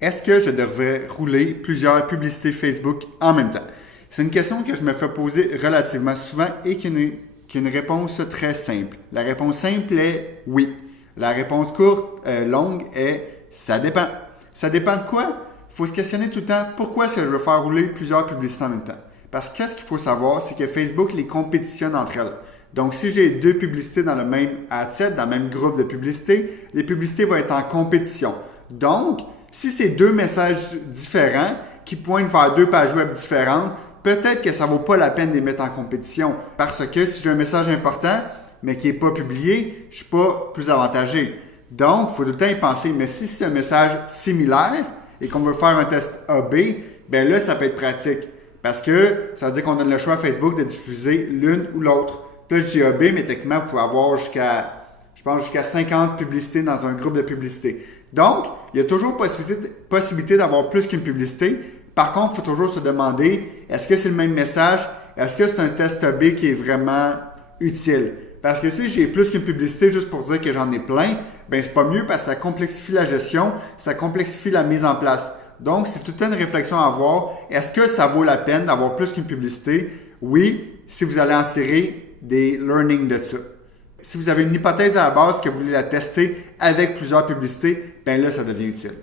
Est-ce que je devrais rouler plusieurs publicités Facebook en même temps? C'est une question que je me fais poser relativement souvent et qui a une réponse très simple. La réponse simple est oui. La réponse courte, longue est ça dépend. Ça dépend de quoi? Il faut se questionner tout le temps pourquoi est-ce que je veux faire rouler plusieurs publicités en même temps. Parce que qu'est-ce qu'il faut savoir, c'est que Facebook les compétitionne entre elles. Donc, si j'ai deux publicités dans le même ad set, dans le même groupe de publicités, les publicités vont être en compétition. Donc, si c'est deux messages différents qui pointent vers deux pages web différentes, peut-être que ça ne vaut pas la peine de les mettre en compétition. Parce que si j'ai un message important, mais qui n'est pas publié, je ne suis pas plus avantagé. Donc, il faut tout le temps y penser. Mais si c'est un message similaire et qu'on veut faire un test A/B, bien là, ça peut être pratique. Parce que ça veut dire qu'on donne le choix à Facebook de diffuser l'une ou l'autre. Puis là, je dis A/B, mais techniquement, vous pouvez avoir jusqu'à 50 publicités dans un groupe de publicités. Donc, il y a toujours possibilité d'avoir plus qu'une publicité. Par contre, il faut toujours se demander, est-ce que c'est le même message? Est-ce que c'est un test A/B qui est vraiment utile? Parce que si j'ai plus qu'une publicité juste pour dire que j'en ai plein, ben c'est pas mieux parce que ça complexifie la gestion, ça complexifie la mise en place. Donc, c'est toute une réflexion à avoir. Est-ce que ça vaut la peine d'avoir plus qu'une publicité? Oui, si vous allez en tirer des learnings de ça. Si vous avez une hypothèse à la base que vous voulez la tester avec plusieurs publicités, bien là, ça devient utile.